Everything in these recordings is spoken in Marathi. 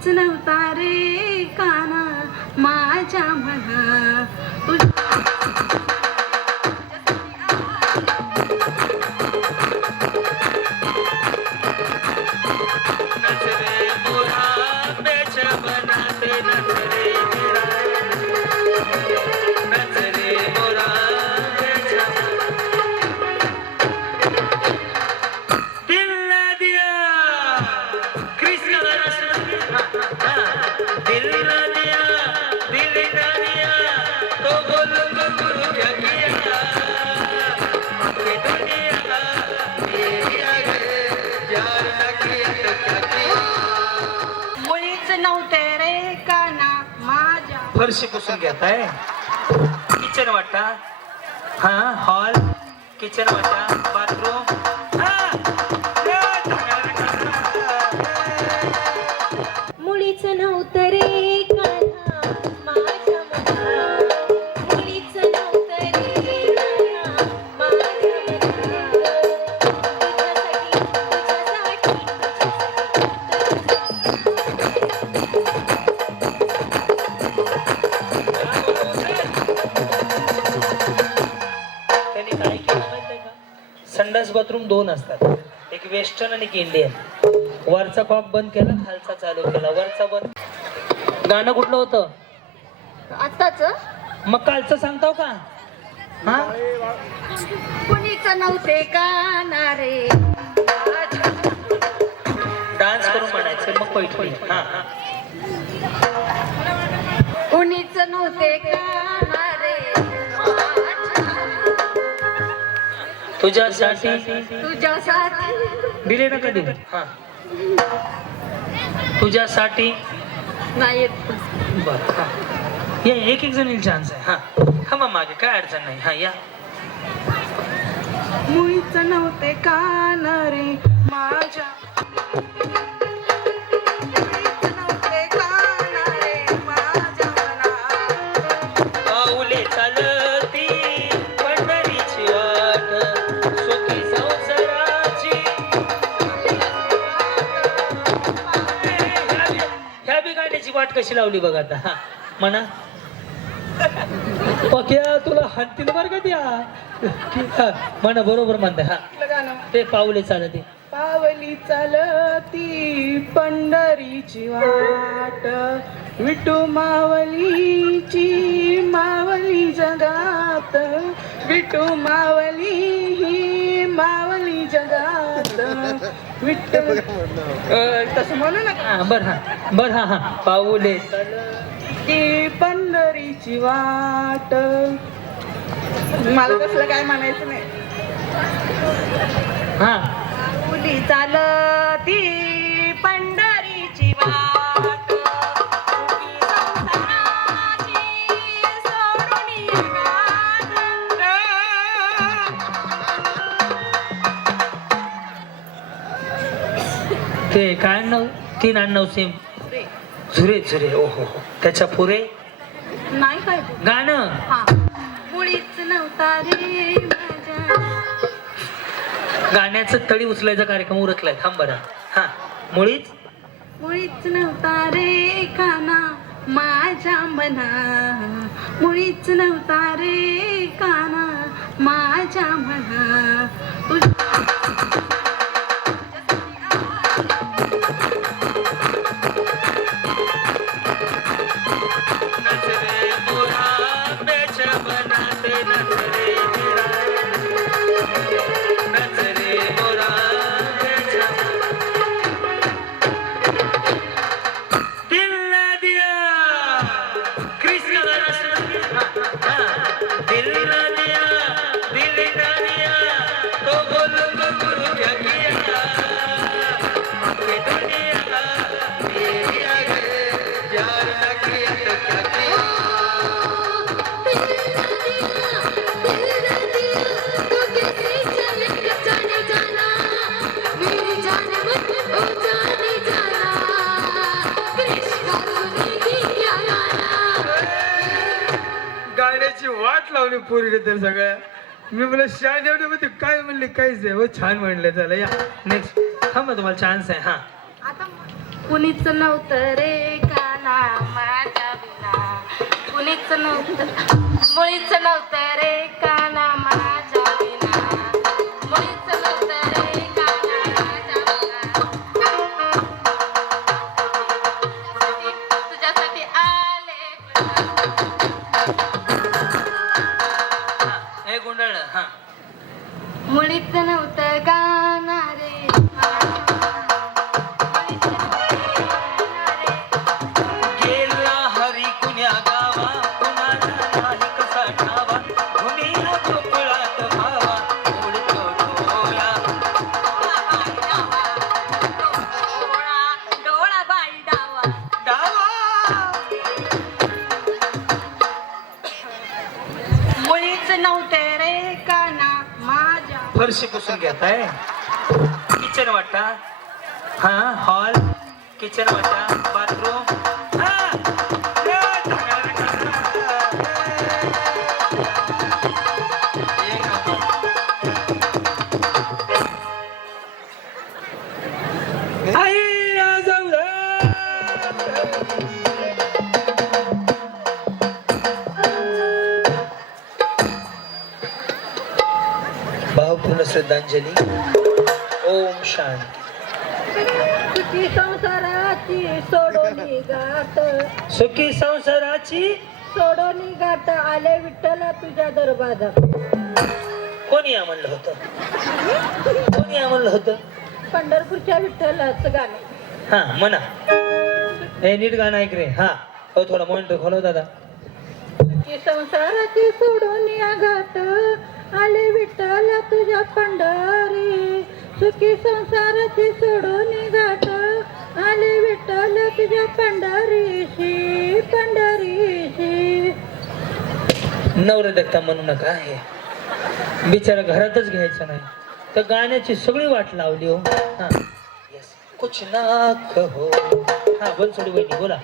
माझ्या उतार फरशी पुसून घेताय. किचन वाटा. हा हॉल किचन वाटा. दोन असतात. एक वेस्टर्न आणि एक इंडियन. वरचा कॉक बंद केला खालचा चालू केला. वरचा बंद गाणं कुठलं होतं? आताच मग कालचं सांगताव का? हा? कुणीच नव्हते काना रे. डान्स करून म्हणायचं. मग पैठणी हा हा. कुणीच नव्हते काना तुझ्यासाठी. तुझ्यासाठी. दिले ना कधी? हा. तुझ्यासाठी. नाही बर हा. या एक एक जण चान्स आहे. हा. हा मग मागे काय अडचण नाही. हा या. मुळीच नव्हते कान रे माझ्या कशी लावली बघ आता? हा म्हणा. पक्या तुला हातील बर का द्या हा, म्हणा बरोबर म्हणते. हा? ते पाऊले चालते. पावली चालती पंढरीची वाट. विठू मावलीची मावली जगात. विठू मावली विठ्ठल अं, तसं म्हणू नका. हा बर हा. बर हा हा. पाऊले ती पंढरीची वाट. मला तसलं काय म्हणायचं नाही. हा. मुली चालती पंढरीची वाट. ते काय नाव तीन आडनाव सेम. झुरे झुरे ओ हो हो. त्याच्या पुरे? नाही काय गाणं? हा. मुळीच नव्हता रे गाण्याचं तळी उचलायचा कार्यक्रम उरकलाय. थांब बरं. हा. मुळीच? मुळीच नव्हता रे काना माझ्या मना. मुळीच नव्हता रे काना माझ्या मना. वाट तर सगळ्या मी मला शान एवढी होती काय म्हणले काहीच आहे हो छान म्हणले चला या. नेक्स्ट थांबा तुम्हाला चान्स आहे. हा. आता कुणीच नव्हतं रे काना माझ्या बिना. कुणीच नव्हतं. मुळीच नव्हतं रे का हे हा. मुळीच नव्हतं गाणार फरशी पुसून घेताय. किचन वाटा. हा हॉल किचन वाटा. श्रद्धांजली. ओम शांती. संसाराची सोडोनी गाठ. सुखी संसाराची? सोडोनी गाठ. आले विठ्ठल तुझ्या दरबारात. कोणी म्हणलं होतं? कोणी म्हणलं होतं? पंढरपूरच्या विठ्ठलाचं गाणं. हा म्हणा. हे नीट गाणं ऐक रे. हा. हो थोडा मॉनिटर खोलव दादा. संसाराची सोडोनी पंढरी सुखी संसाराची सोडोनी आले विठ्ठल तुझ्या पंढरीशी पंढरीशी. नवरा देखता म्हणू नका हे बिचारा घरातच घ्यायचं नाही. तर गाण्याची सगळी वाट लावली हो. हा. कुछ ना कहो. हा बोल सोडी बहिणी बोला.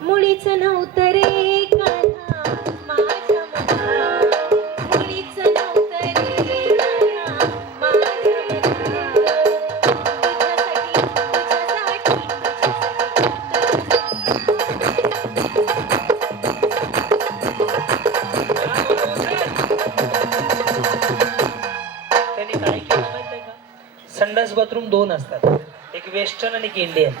मुळीच नव्हतं रे. संडास बाथरूम दोन असतात. एक वेस्टर्न आणि एक इंडियन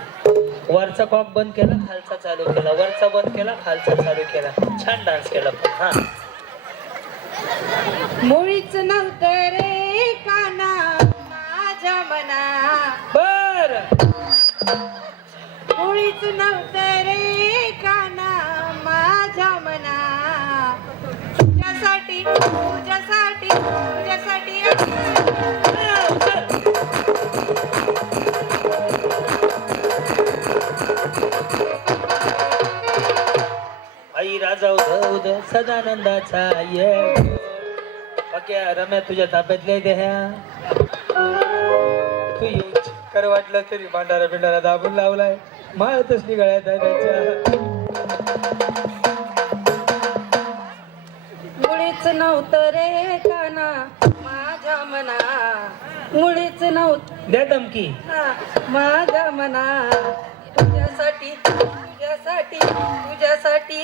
वरचा कॉक बंद केला खालचा चालू केला. वरचा बंद केला खालचा चालू केला. छान डान्स केला पण हा. मुळीच नव्हतं रे कान्हा माझ्या मना. बर. मुळीच नव्हतं रे कान्हा माझ्या मना. तुझ्यासाठी तुझ्यासाठी तुझ्यासाठी राजा उद उद सदानंदाचा ये. पक्या रम्या तुझ्या ताब्यातल्या द्या तू कर वाटलं तरी भांडारा बिंडारा दाबून लावलाय. माळतच निघाळ्यात आहे त्याच्या मुळीच नव्हतं रे काना माझ्या मना. मुळीच नव्हतं. द्या धमकी. माझ्या मना. तुझ्यासाठी तुझ्यासाठी तुझ्यासाठी.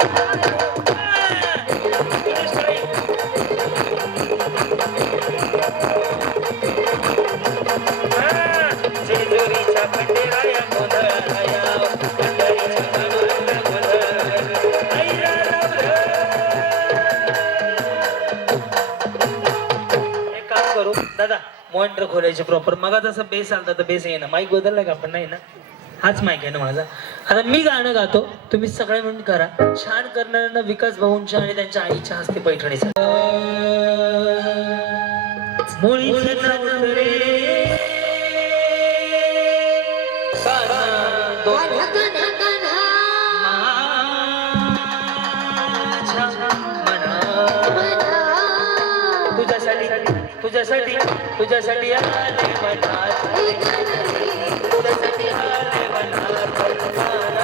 दादा मॉनिटर खोलायचे प्रॉपर मग जसं बेस आलता तर बेस येईना. माईक बदलला का आपण? नाही ना? हाच माईक आहे ना माझा. आता मी गाणं गातो तुम्ही सगळे म्हणून करा. छान करणाऱ्यांना विकास भाऊंच्या आणि त्यांच्या आईच्या हस्ते पैठणीचा. तुझ्यासाठी तुझ्यासाठी तुझ्यासाठी आले मनात तुझ्यासाठी आले Oh, my God.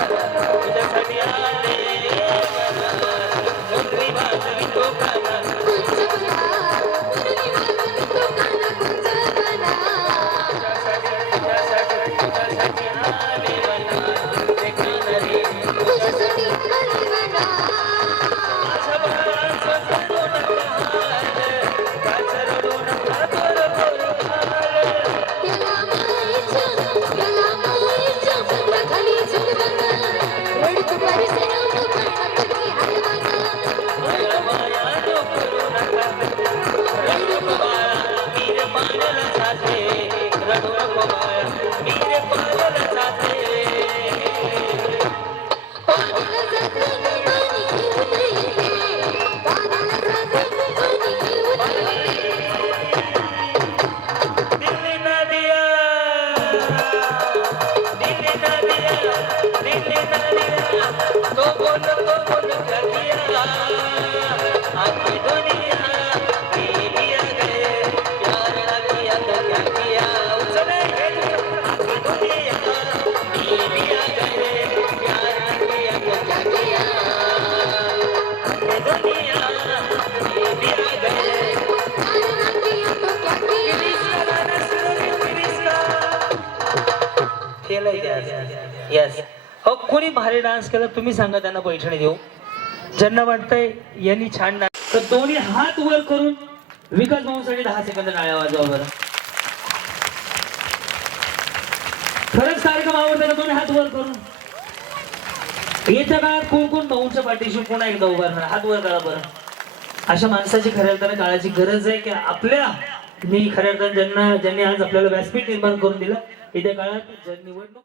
डान्स केला तुम्ही सांगा त्यांना पैठणी देऊ. ज्यांना वाटतंय यांनी छान डान्स तर दोन्ही हात वर करून विकास भाऊसाठी दहा सेकंद टाळ्या वाजवा बरं. खरंच कार्यक्रम आवडतो ना दोन्ही हात वर करून. येत्या काळात कोण कोण भाऊंच्या पाठीशी पुन्हा एकदा उभारणार हात वर करा बरं. अशा माणसाची खऱ्या अर्थाने काळाची गरज आहे की आपल्या मी खऱ्या अर्थाने ज्यांना ज्यांनी आज आपल्याला व्यासपीठ निर्माण करून दिलं येत्या काळात जर निवडणूक